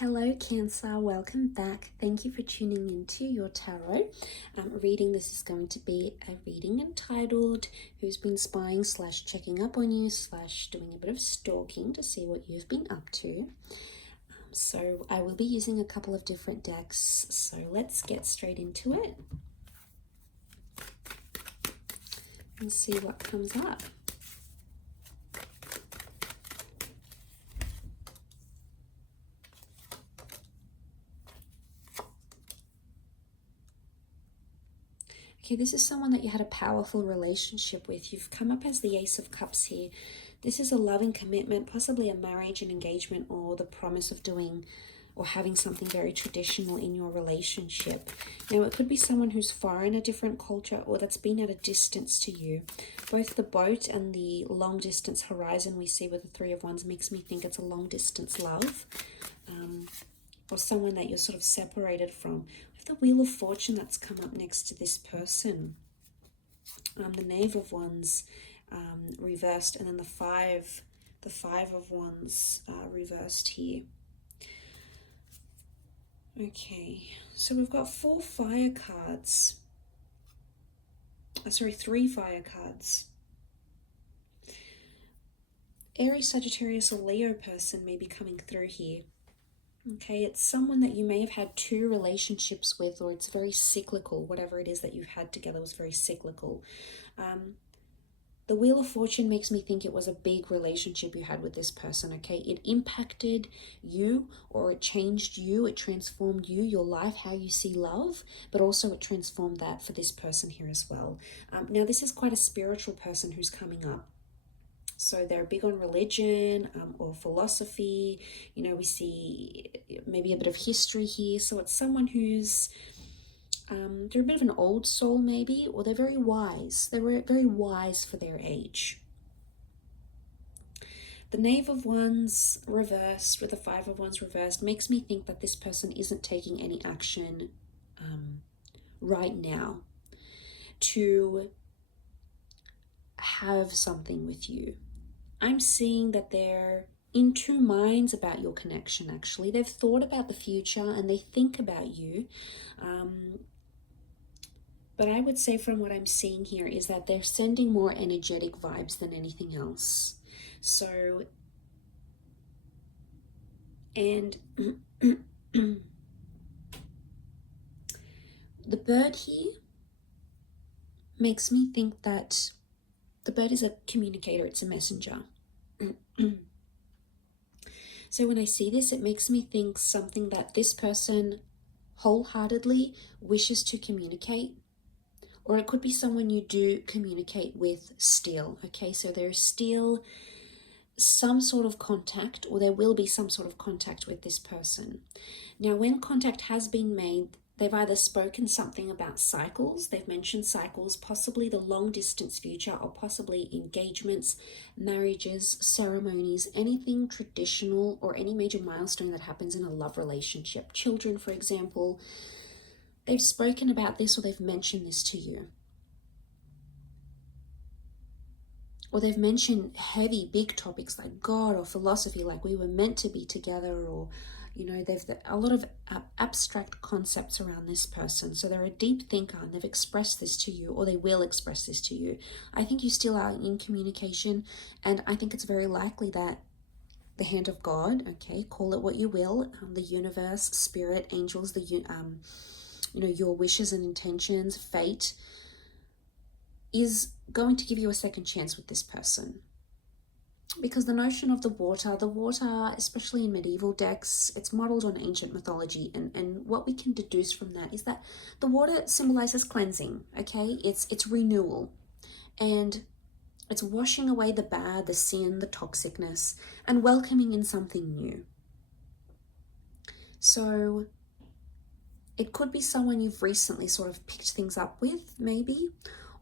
Hello Cancer, welcome back. Thank you for tuning into your tarot reading. This is going to be a reading entitled Who's Been Spying / Checking Up on You / Doing a bit of stalking to see what you've been up to. So I will be using a couple of different decks, so let's get straight into it and see what comes up. Okay, this is someone that you had a powerful relationship with. You've come up as the Ace of Cups here. This is a loving commitment, possibly a marriage, an engagement, or the promise of doing or having something very traditional in your relationship. Now, it could be someone who's far in a different culture or that's been at a distance to you. Both the boat and the long distance horizon we see with the Three of Wands makes me think it's a long distance love. Or someone that you're sort of separated from. With the Wheel of Fortune that's come up next to this person. The Knave of Wands reversed, and then the Five of Wands reversed here. Okay, so we've got 4 fire cards. Sorry, 3 fire cards. Aries, Sagittarius, or Leo person may be coming through here. Okay, it's someone that you may have had 2 relationships with, or it's very cyclical. Whatever it is that you've had together was very cyclical. The Wheel of Fortune makes me think it was a big relationship you had with this person, okay? It impacted you, or it changed you, it transformed you, your life, how you see love, but also it transformed that for this person here as well. Now, this is quite a spiritual person who's coming up. So they're big on religion or philosophy. You know, we see maybe a bit of history here. So it's someone who's, they're a bit of an old soul maybe, or they're very wise. They were very wise for their age. The Knave of Wands reversed with the Five of Wands reversed makes me think that this person isn't taking any action right now to have something with you. I'm seeing that they're in 2 minds about your connection, actually. They've thought about the future and they think about you. But I would say from what I'm seeing here is that they're sending more energetic vibes than anything else. So, and the bird here makes me think that the bird is a communicator, it's a messenger. So when I see this, it makes me think something that this person wholeheartedly wishes to communicate, or it could be someone you do communicate with still, okay? So there's still some sort of contact, or there will be some sort of contact with this person. Now, when contact has been made, they've either spoken something about cycles, they've mentioned cycles, possibly the long distance future, or possibly engagements, marriages, ceremonies, anything traditional, or any major milestone that happens in a love relationship. Children, for example, they've spoken about this or they've mentioned this to you. Or they've mentioned heavy, big topics like God or philosophy, like we were meant to be together, or you know, they've a lot of abstract concepts around this person. So they're a deep thinker and they've expressed this to you, or they will express this to you. I think you still are in communication, and I think it's very likely that the hand of God, okay, call it what you will, the universe, spirit, angels, you know, your wishes and intentions, fate, is going to give you a second chance with this person. Because the notion of the water, especially in medieval decks, it's modeled on ancient mythology, and what we can deduce from that is that the water symbolizes cleansing, okay? It's renewal, and it's washing away the bad, the sin, the toxicness, and welcoming in something new. So it could be someone you've recently sort of picked things up with, maybe,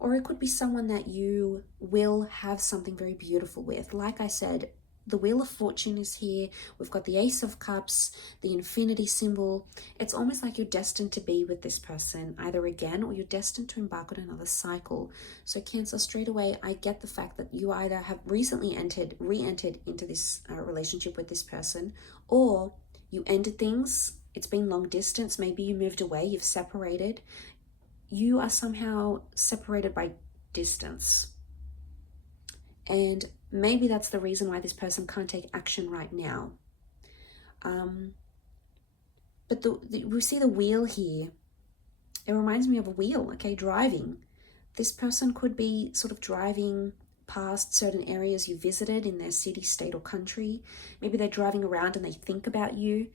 or it could be someone that you will have something very beautiful with. Like I said, the Wheel of Fortune is here. We've got the Ace of Cups, the infinity symbol. It's almost like you're destined to be with this person either again, or you're destined to embark on another cycle. So Cancer, straight away, I get the fact that you either have recently re-entered into this relationship with this person, or You ended things. It's been long distance. Maybe you moved away, you've separated. You are somehow separated by distance. And maybe that's the reason why this person can't take action right now. But we see the wheel here. It reminds me of a wheel, okay, driving. This person could be sort of driving past certain areas you visited in their city, state, or country. Maybe they're driving around and they think about you.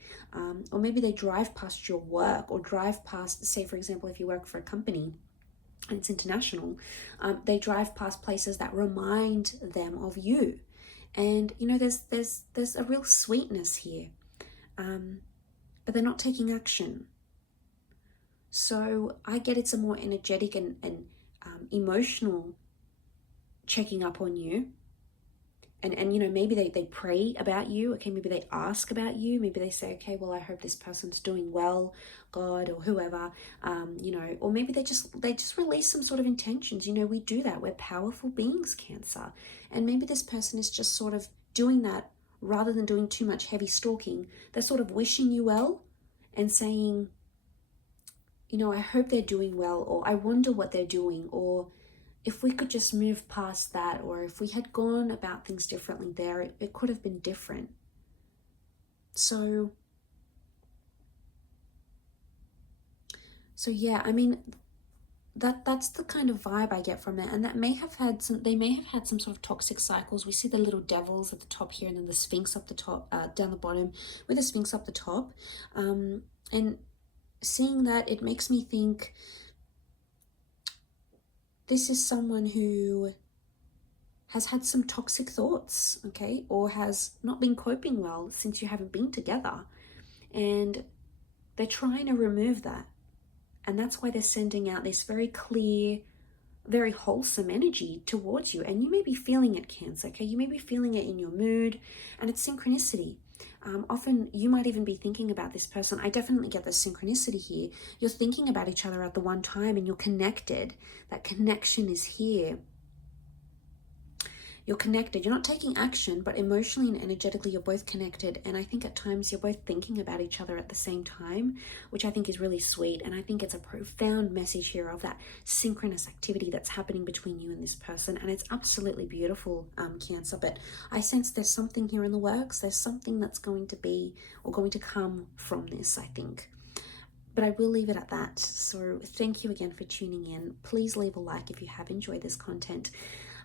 Or maybe they drive past your work, or drive past, say, for example, if you work for a company and it's international, they drive past places that remind them of you. And, you know, there's a real sweetness here. But they're not taking action. So I get it's a more energetic and emotional checking up on you. And you know, maybe they pray about you. Okay, maybe they ask about you. Maybe they say, okay, well, I hope this person's doing well, God, or whoever, you know, or maybe they just release some sort of intentions. You know, we do that. We're powerful beings, Cancer. And maybe this person is just sort of doing that rather than doing too much heavy stalking. They're sort of wishing you well and saying, you know, I hope they're doing well, or I wonder what they're doing, or if we could just move past that, or if we had gone about things differently there, it could have been different. So yeah, I mean, that's the kind of vibe I get from it. And that may have had they may have had some sort of toxic cycles. We see the little devils at the top here, and then the Sphinx up the top, down the bottom, with the Sphinx up the top. And seeing that, it makes me think this is someone who has had some toxic thoughts, okay, or has not been coping well since you haven't been together. And they're trying to remove that. And that's why they're sending out this very clear, very wholesome energy towards you. And you may be feeling it, Cancer, okay? You may be feeling it in your mood, and it's synchronicity. Often you might even be thinking about this person. I definitely get the synchronicity here. You're thinking about each other at the one time, and you're connected. That connection is here. You're connected. You're not taking action, but emotionally and energetically, you're both connected. And I think at times you're both thinking about each other at the same time, which I think is really sweet. And I think it's a profound message here of that synchronous activity that's happening between you and this person. And it's absolutely beautiful, Cancer. But I sense there's something here in the works. There's something that's going to be, or going to come from this, I think. But I will leave it at that. So thank you again for tuning in. Please leave a like if you have enjoyed this content.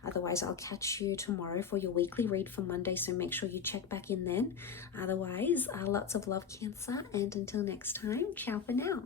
Otherwise, I'll catch you tomorrow for your weekly read for Monday, so make sure you check back in then. Otherwise, lots of love, Cancer, and until next time, ciao for now.